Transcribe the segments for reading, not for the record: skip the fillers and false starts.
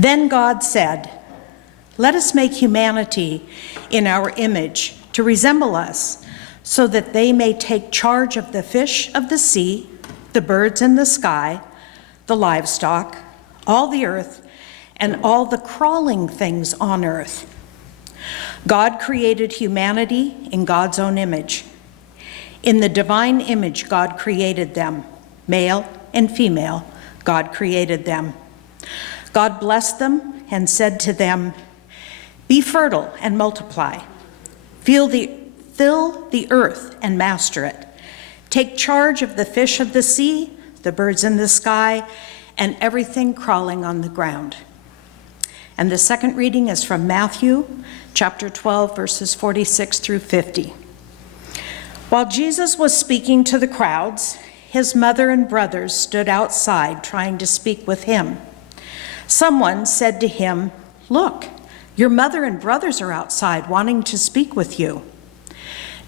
Then God said, "Let us make humanity in our image to resemble us, so that they may take charge of the fish of the sea, the birds in the sky, the livestock, all the earth, and all the crawling things on earth." God created humanity in God's own image. In the divine image, God created them. Male and female, God created them. God blessed them and said to them, "Be fertile and multiply. Fill the earth and master it. Take charge of the fish of the sea, the birds in the sky, and everything crawling on the ground." And the second reading is from Matthew chapter 12, verses 46 through 50. While Jesus was speaking to the crowds, his mother and brothers stood outside trying to speak with him. Someone said to him, "Look, your mother and brothers are outside wanting to speak with you."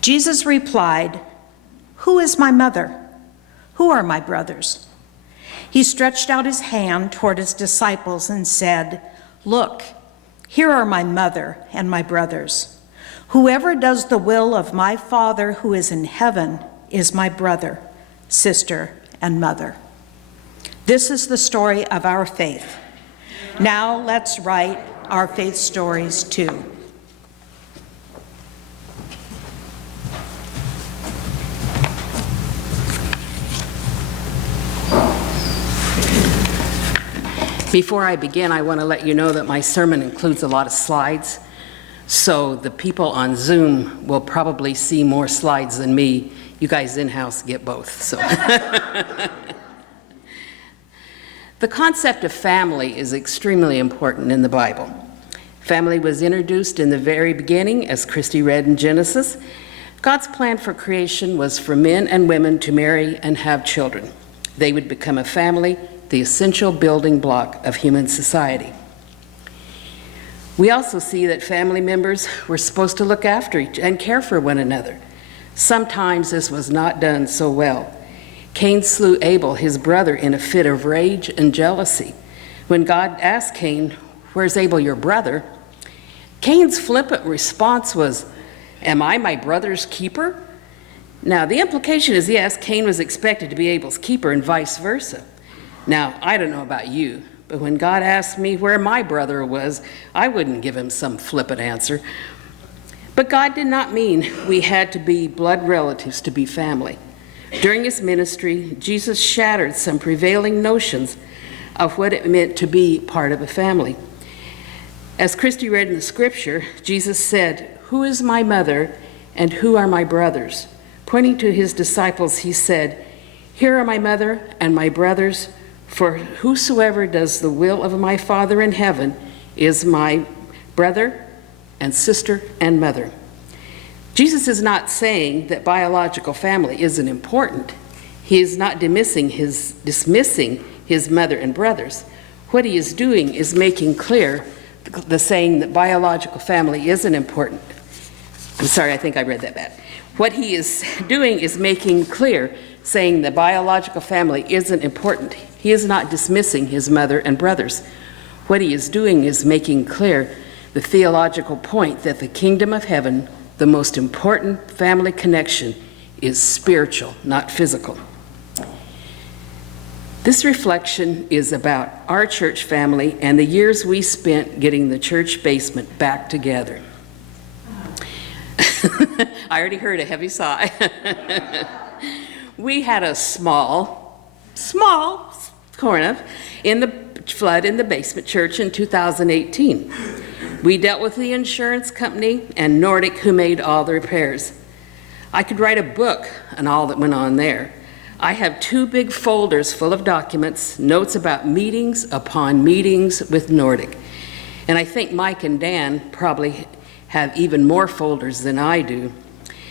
Jesus replied, "Who is my mother? Who are my brothers?" He stretched out his hand toward his disciples and said, "Look, here are my mother and my brothers. Whoever does the will of my Father who is in heaven is my brother, sister, and mother." This is the story of our faith. Now let's write our faith stories too. Before I begin, I want to let you know that my sermon includes a lot of slides, so the people on Zoom will probably see more slides than me. You guys in-house get both. So. The concept of family is extremely important in the Bible. Family was introduced in the very beginning, as Kristi read in Genesis. God's plan for creation was for men and women to marry and have children. They would become a family, the essential building block of human society. We also see that family members were supposed to look after each and care for one another. Sometimes this was not done so well. Cain slew Abel, his brother, in a fit of rage and jealousy. When God asked Cain, "Where's Abel, your brother?" Cain's flippant response was, "Am I my brother's keeper?" Now, the implication is, yes, Cain was expected to be Abel's keeper and vice versa. Now, I don't know about you, but when God asked me where my brother was, I wouldn't give him some flippant answer. But God did not mean we had to be blood relatives to be family. During his ministry, Jesus shattered some prevailing notions of what it meant to be part of a family. As Kristi read in the scripture, Jesus said, "Who is my mother and who are my brothers?" Pointing to his disciples, he said, "Here are my mother and my brothers, for whosoever does the will of my Father in heaven is my brother and sister and mother." Jesus is not saying that biological family isn't important. He is not dismissing his mother and brothers. What he is doing is making clear the saying that biological family isn't important. I'm sorry, I think I read that bad. What he is doing is making clear saying that biological family isn't important. He is not dismissing his mother and brothers. What he is doing is making clear the theological point that the kingdom of heaven, the most important family connection, is spiritual, not physical. This reflection is about our church family and the years we spent getting the church basement back together. I already heard a heavy sigh. We had a small corner in the flood in the basement church in 2018. We dealt with the insurance company and Nordic, who made all the repairs. I could write a book on all that went on there. I have 2 big folders full of documents, notes about meetings upon meetings with Nordic. And I think Mike and Dan probably have even more folders than I do,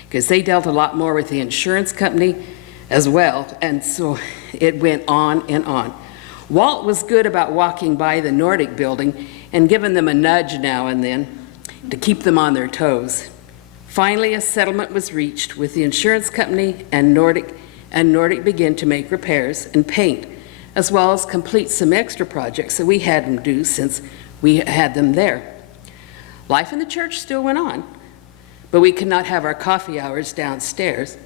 because they dealt a lot more with the insurance company as well, and so it went on and on. Walt was good about walking by the Nordic building and giving them a nudge now and then to keep them on their toes. Finally, a settlement was reached with the insurance company and Nordic began to make repairs and paint. as well as complete some extra projects that we had them do since we had them there. Life in the church still went on, but we could not have our coffee hours downstairs.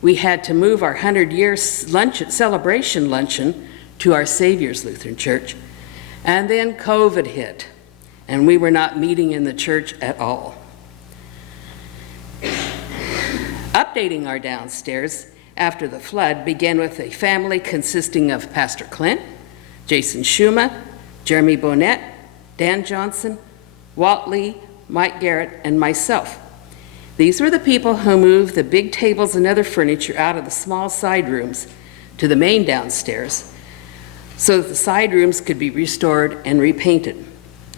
We had to move our 100-year celebration luncheon to our Savior's Lutheran Church. And then COVID hit, and we were not meeting in the church at all. Updating our downstairs after the flood began with a family consisting of Pastor Clint, Jason Schuma, Jeremy Bohnet, Dan Johnson, Walt Lee, Mike Garrett, and myself. These were the people who moved the big tables and other furniture out of the small side rooms to the main downstairs so that the side rooms could be restored and repainted.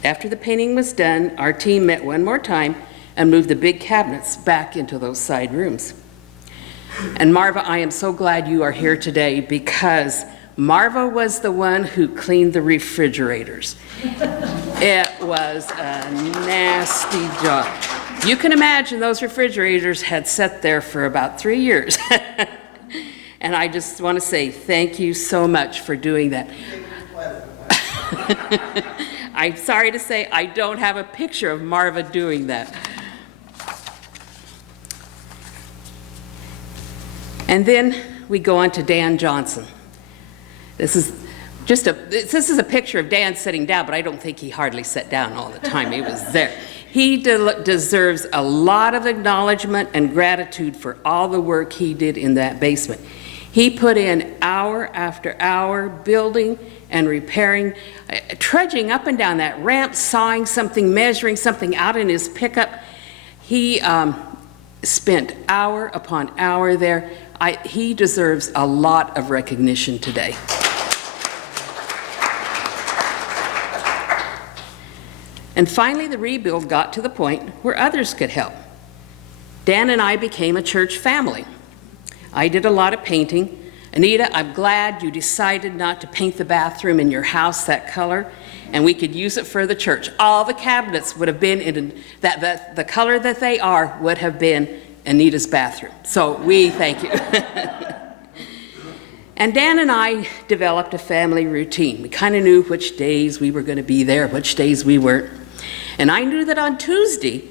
After the painting was done, our team met one more time and moved the big cabinets back into those side rooms. And Marva, I am so glad you are here today because Marva was the one who cleaned the refrigerators. It was a nasty job. You can imagine those refrigerators had sat there for about 3 years. And I just want to say thank you so much for doing that. I'm sorry to say I don't have a picture of Marva doing that. And then we go on to Dan Johnson. This is a picture of Dan sitting down, but I don't think he hardly sat down all the time. He was there. He deserves a lot of acknowledgement and gratitude for all the work he did in that basement. He put in hour after hour building and repairing, trudging up and down that ramp, sawing something, measuring something out in his pickup. He spent hour upon hour there. He deserves a lot of recognition today. And finally, the rebuild got to the point where others could help. Dan and I became a church family. I did a lot of painting. Anita, I'm glad you decided not to paint the bathroom in your house that color, and we could use it for the church. All the cabinets would have been in the color that they are would have been Anita's bathroom. So we thank you. And Dan and I developed a family routine. We kind of knew which days we were going to be there, which days we weren't. And I knew that on Tuesday,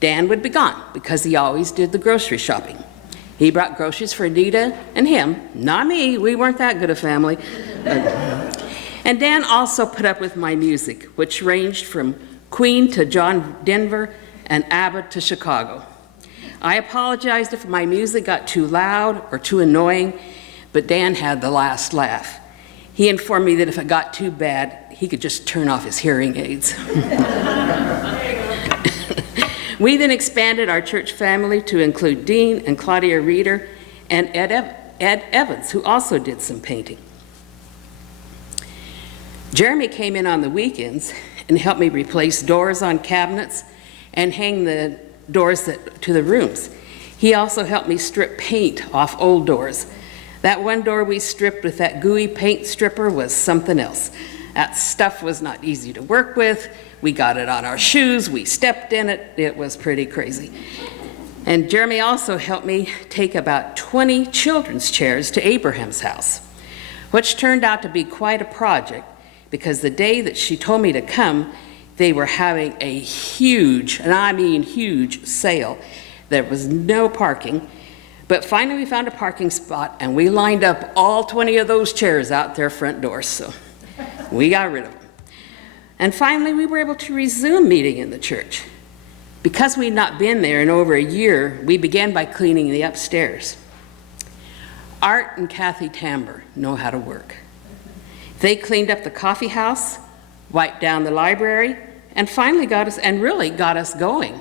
Dan would be gone because he always did the grocery shopping. He brought groceries for Anita and him, not me. We weren't that good a family. And Dan also put up with my music, which ranged from Queen to John Denver and ABBA to Chicago. I apologized if my music got too loud or too annoying, but Dan had the last laugh. He informed me that if it got too bad, he could just turn off his hearing aids. We then expanded our church family to include Dean and Claudia Reeder and Ed Evans, who also did some painting. Jeremy came in on the weekends and helped me replace doors on cabinets and hang the doors to the rooms. He also helped me strip paint off old doors. That one door we stripped with that gooey paint stripper was something else. That stuff was not easy to work with. We got it on our shoes, we stepped in it, it was pretty crazy. And Jeremy also helped me take about 20 children's chairs to Abraham's house, which turned out to be quite a project because the day that she told me to come, they were having a huge, and I mean huge, sale. There was no parking, but finally we found a parking spot and we lined up all 20 of those chairs out their front doors, so we got rid of them. And finally, we were able to resume meeting in the church. Because we'd not been there in over a year, we began by cleaning the upstairs. Art and Kathy Tamber know how to work. They cleaned up the coffee house, wiped down the library, and finally got us going.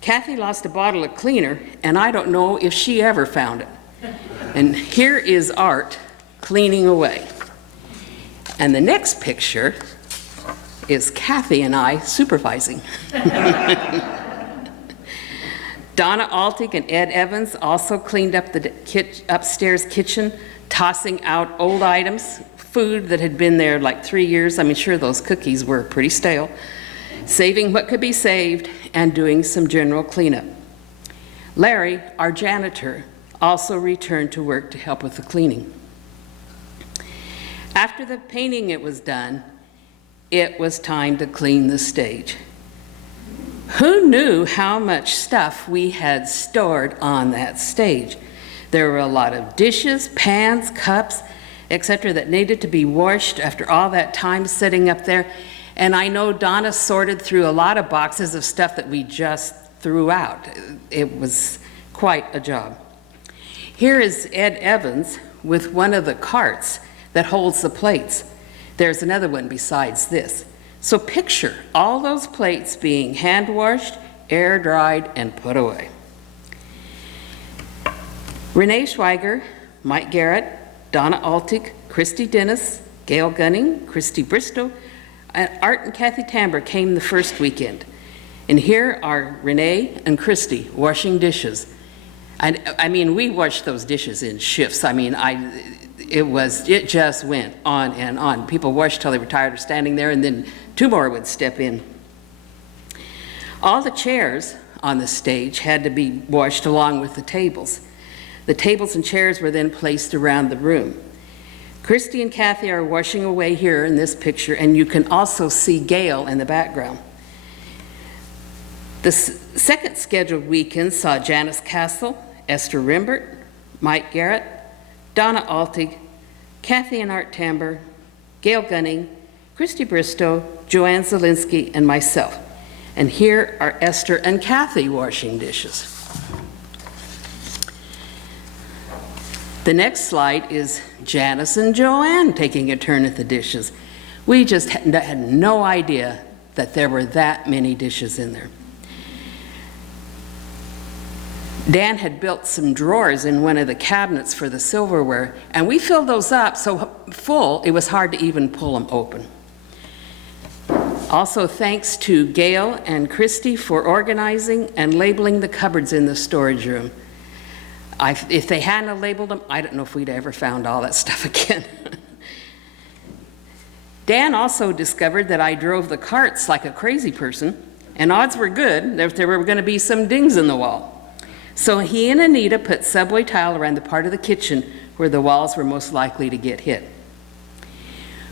Kathy lost a bottle of cleaner, and I don't know if she ever found it. And here is Art cleaning away. And the next picture is Kathy and I supervising. Donna Altig and Ed Evans also cleaned up the upstairs kitchen, tossing out old items, food that had been there like 3 years. I'm sure those cookies were pretty stale. Saving what could be saved and doing some general cleanup. Larry, our janitor, also returned to work to help with the cleaning. After the painting it was done, it was time to clean the stage. Who knew how much stuff we had stored on that stage? There were a lot of dishes, pans, cups, etc. that needed to be washed after all that time sitting up there. And I know Donna sorted through a lot of boxes of stuff that we just threw out. It was quite a job. Here is Ed Evans with one of the carts that holds the plates. There's another one besides this. So picture all those plates being hand washed, air dried, and put away. Renee Schweiger, Mike Garrett, Donna Altig, Kristi Denis, Gail Gunning, Kristi Bristow, and Art and Kathy Tamber came the first weekend. And here are Renee and Kristi washing dishes. I mean, we washed those dishes in shifts. I mean, it just went on and on. People washed till they were tired of standing there, and then two more would step in. All the chairs on the stage had to be washed along with the tables. The tables and chairs were then placed around the room. Kristi and Kathy are washing away here in this picture, and you can also see Gail in the background. The second scheduled weekend saw Janice Castle, Esther Rimbert, Mike Garrett, Donna Altig, Kathy and Art Tamber, Gail Gunning, Kristi Bristow, Joanne Zielinski, and myself. And here are Esther and Kathy washing dishes. The next slide is Janice and Joanne taking a turn at the dishes. We just had no idea that there were that many dishes in there. Dan had built some drawers in one of the cabinets for the silverware, and we filled those up so full it was hard to even pull them open. Also, thanks to Gail and Kristi for organizing and labeling the cupboards in the storage room. If they hadn't labeled them, I don't know if we'd ever found all that stuff again. Dan also discovered that I drove the carts like a crazy person, and odds were good that there were going to be some dings in the wall. So he and Anita put subway tile around the part of the kitchen where the walls were most likely to get hit.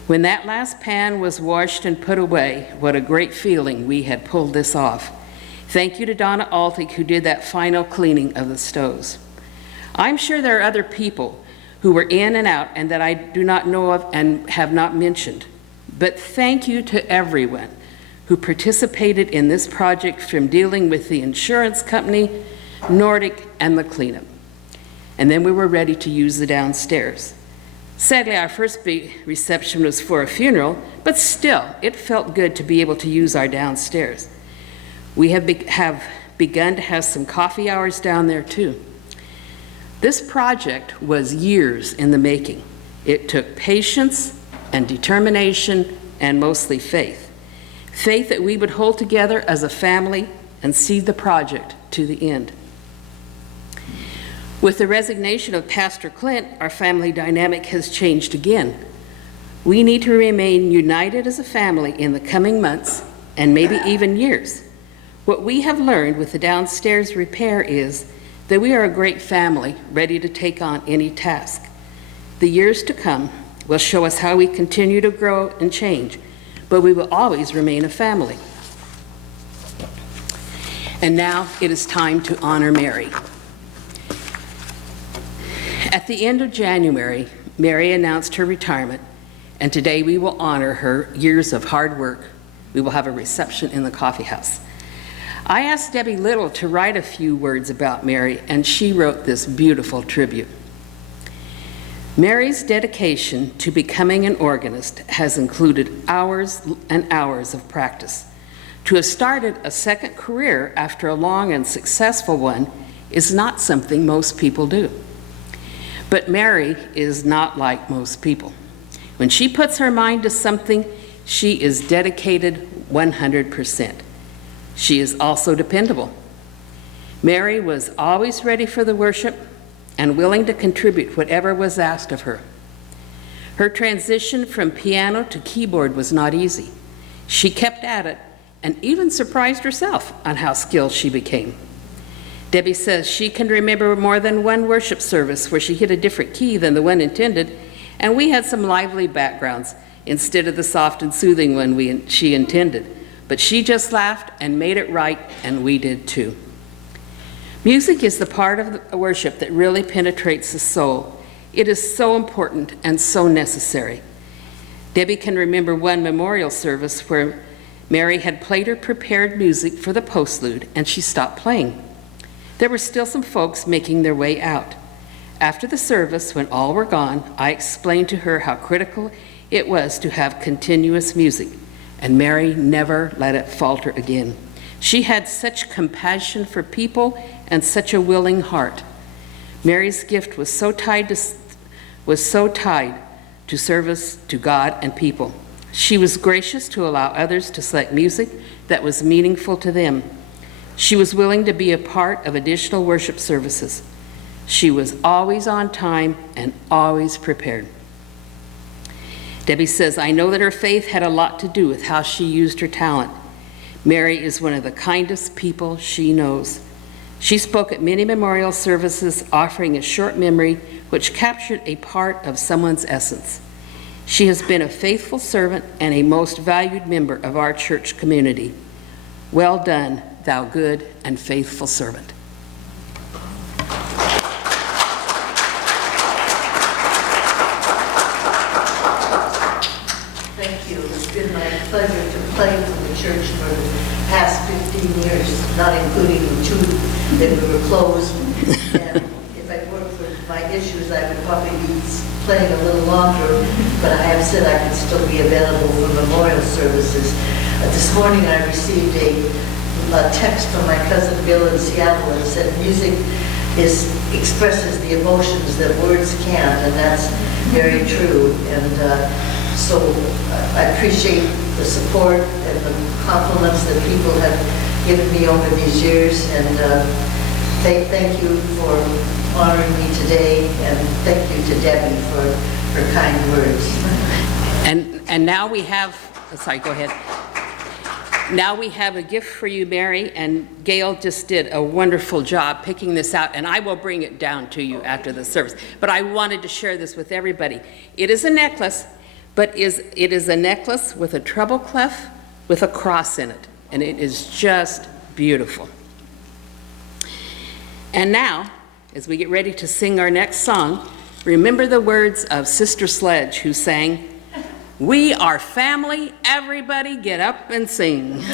When that last pan was washed and put away, what a great feeling we had pulled this off. Thank you to Donna Altig, who did that final cleaning of the stoves. I'm sure there are other people who were in and out and that I do not know of and have not mentioned. But thank you to everyone who participated in this project, from dealing with the insurance company, Nordic, and the cleanup. And then we were ready to use the downstairs. Sadly, our first big reception was for a funeral, but still, it felt good to be able to use our downstairs. We have begun to have some coffee hours down there too. This project was years in the making. It took patience and determination and mostly faith. Faith that we would hold together as a family and see the project to the end. With the resignation of Pastor Clint, our family dynamic has changed again. We need to remain united as a family in the coming months and maybe even years. What we have learned with the downstairs repair is that we are a great family ready to take on any task. The years to come will show us how we continue to grow and change, but we will always remain a family. And now it is time to honor Mary. At the end of January, Mary announced her retirement, and today we will honor her years of hard work. We will have a reception in the coffee house. I asked Debbie Little to write a few words about Mary, and she wrote this beautiful tribute. Mary's dedication to becoming an organist has included hours and hours of practice. To have started a second career after a long and successful one is not something most people do. But Mary is not like most people. When she puts her mind to something, she is dedicated 100%. She is also dependable. Mary was always ready for the worship and willing to contribute whatever was asked of her. Her transition from piano to keyboard was not easy. She kept at it and even surprised herself on how skilled she became. Debbie says she can remember more than one worship service where she hit a different key than the one intended, And we had some lively backgrounds instead of the soft and soothing one she intended. But she just laughed and made it right, and we did too. Music is the part of the worship that really penetrates the soul. It is so important and so necessary. Debbie can remember one memorial service where Mary had played her prepared music for the postlude, and she stopped playing. There were still some folks making their way out. After the service, when all were gone, I explained to her how critical it was to have continuous music, and Mary never let it falter again. She had such compassion for people and such a willing heart. Mary's gift was so tied to service to God and people. She was gracious to allow others to select music that was meaningful to them. She was willing to be a part of additional worship services. She was always on time and always prepared. Debbie says, I know that her faith had a lot to do with how she used her talent. Mary is one of the kindest people she knows. She spoke at many memorial services, offering a short memory which captured a part of someone's essence. She has been a faithful servant and a most valued member of our church community. Well done, thou good and faithful servant. Thank you. It's been my pleasure to play for the church for the past 15 years, not including the 2 that we were closed. And if I weren't for my issues, I would probably be playing a little longer, but I have said I can still be available for memorial services. This morning I received a text from my cousin Bill in Seattle and said music expresses the emotions that words can't, and that's very true. And so I appreciate the support and the compliments that people have given me over these years, and thank you for honoring me today, and thank you to Debbie for her kind words. And now we have, sorry, go ahead. Now we have a gift for you, Mary, and Gail just did a wonderful job picking this out, and I will bring it down to you after the service. But I wanted to share this with everybody. It is a necklace, but it is a necklace with a treble clef with a cross in it, and it is just beautiful. And now, as we get ready to sing our next song, remember the words of Sister Sledge, who sang, "We are family, everybody get up and sing."